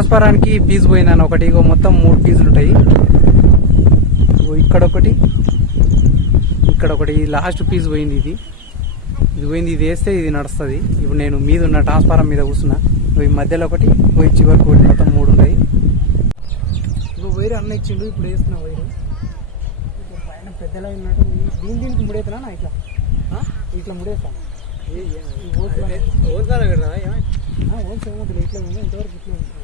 ట్రాన్స్ఫారానికి fee పోయిందన్న ఒకటి. ఇగో మొత్తం 3 ఫీజులు ఉంటాయి. ఇక్కడొకటి, ఇక్కడొకటి. లాస్ట్ ఫీజు పోయింది. ఇది పోయింది. ఇది వేస్తే ఇది నడుస్తుంది. ఇప్పుడు నేను మీద ఉన్న ట్రాన్స్ఫారం మీద కూర్చున్నా. ఈ మధ్యలో ఒకటి, పోయి చివరికి ఒకటి, మొత్తం 3 ఉన్నాయి. ఇప్పుడు వైర్ అన్న ఇచ్చిండు. ఇప్పుడు వేస్తున్నా వైరు. పైన పెద్దలా ఉన్నట్టు దీనికి ముడేస్తున్నా. ఇట్లా ఇట్లా ముడేస్తాను. హోల్సేల్ ఏమవుతుంది. ఇట్లా ఉంది. ఇంతవరకు ఇట్లా ఉంటుంది.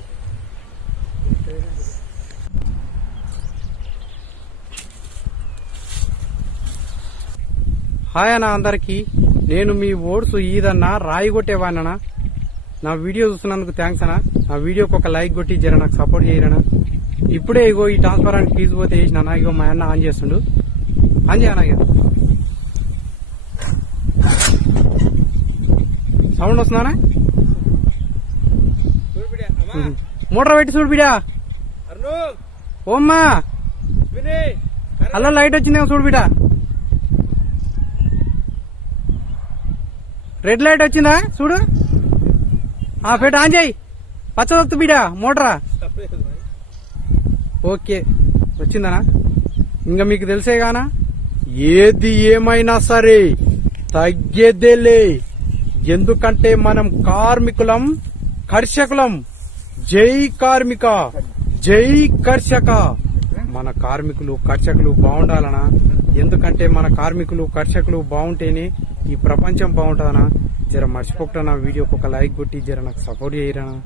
హాయ్ అన్న అందరికి. నేను మీ ఓట్స్ ఈదన్నా రాయిగొట్టేవాడినా. నా వీడియో చూస్తున్నందుకు థ్యాంక్స్ అన్న. నా వీడియోకి ఒక లైక్ కొట్టి జర నాకు సపోర్ట్ చేయరన్నా. ఇప్పుడే ఇగో ఈ ట్రాన్స్ఫారానికి ఫీజు పోతే వేసిన. ఇగో మా అన్న ఆన్ చేస్తుండు. ఆన్ చేయనా? ఇక సౌండ్ వస్తుందా? మోటార్ పెట్టి చూడు బిడా. ఓమ్మా అలా లైట్ వచ్చిందేమో చూడు బిడా. రెడ్ లైట్ వచ్చిందా చూడు. పెట్టి ఆన్ చేయి. పచ్చదొత్తు బిడా మోటరా. ఓకే వచ్చిందనా? ఇంకా మీకు తెలిసేగానా, ఏది ఏమైనా సరే తగ్గేదేలే. ఎందుకంటే మనం కార్మికులం, కర్షకులం. జై కార్మిక, జై కర్షక. మన కార్మికులు కర్షకులు బాగుండాలనా? ఎందుకంటే మన కార్మికులు కర్షకులు బాగుంటేనే ఈ ప్రపంచం బాగుంటుందనా. జర మర్చిపోకుండా నా వీడియోకి ఒక లైక్ కొట్టి జర నాకు సపోర్ట్ చేయరనా.